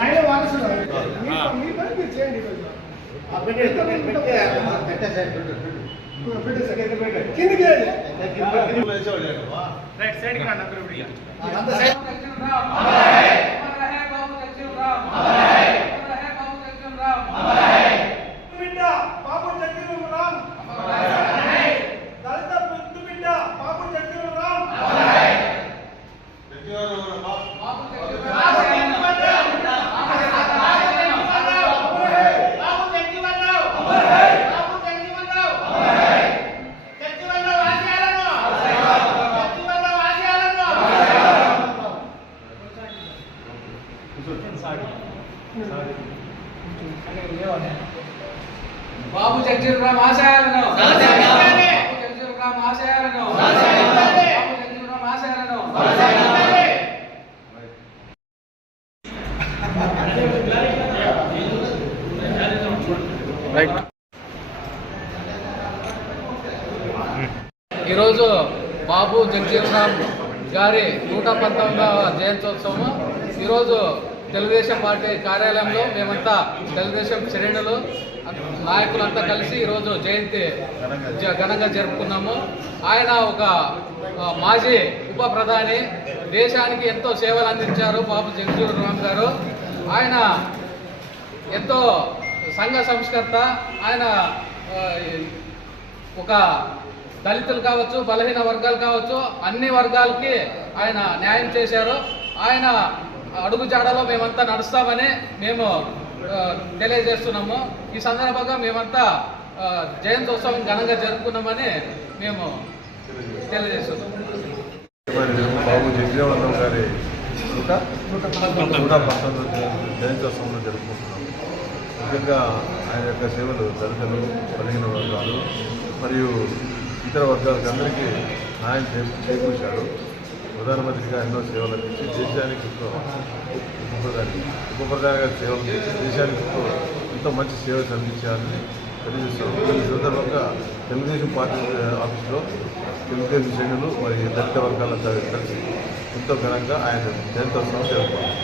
ఆయన వారసులు మీ పని మీరు చేయండి. కిందికి రైట్ సైడ్ కి అందరూ బాబు జగజీవన్ రామ్ ఆశయాలను బాబు జగజీవన్ రామ్ ఆశయాలను బాబు జగజీవన్ రామ్ ఆశయాలను ఈరోజు బాబు జగజీవన్ రామ్ గారి 119వ జయంత్యోత్సవం. ఈరోజు తెలుగుదేశం పార్టీ కార్యాలయంలో మేమంతా తెలుగుదేశం శ్రేణులు నాయకులంతా కలిసి ఈరోజు జయంతి ఘనంగా జరుపుకున్నాము. ఆయన ఒక మాజీ ఉప ప్రధాని, దేశానికి ఎంతో సేవలు అందించారు బాబు జగజీవన్ రామ్ గారు. ఆయన ఎంతో సంఘ సంస్కర్త. ఆయన ఒక దళితులు కావచ్చు, బలహీన వర్గాలు కావచ్చు, అన్ని వర్గాలకి ఆయన న్యాయం చేశారు. ఆయన అడుగు జాడలో మేమంతా నడుస్తామని మేము తెలియజేస్తున్నాము. ఈ సందర్భంగా మేమంతా జయంతోత్సవం ఘనంగా జరుపుకున్నామని మేము తెలియజేస్తున్నాము. బాబు జగజీవన్ రామ్ గారి 119వ జయంతోత్సవంలో జరుపుకుంటున్నాము. ముఖ్యంగా ఆయన యొక్క సేవలు దళితులు, బలహీన వర్గాలు మరియు ఇతర వర్గాలకు అందరికీ న్యాయం చేకూర్చారు. ప్రధానమంత్రిగా ఎన్నో సేవలు అందించి దేశానికి ఉప ప్రధానిగా సేవలు చేసి దేశానికి ఎంతో మంచి సేవలు అందించాలని తెలియజేస్తాం. ఈ సందర్భంగా తెలుగుదేశం పార్టీ ఆఫీసులో తెలుగుదేశం శ్రేణులు మరియు దళిత వర్గాలంతా కలిసి ఎంతో ఘనంగా ఆయన జయంతోత్సవం జరుపుకోవాలి.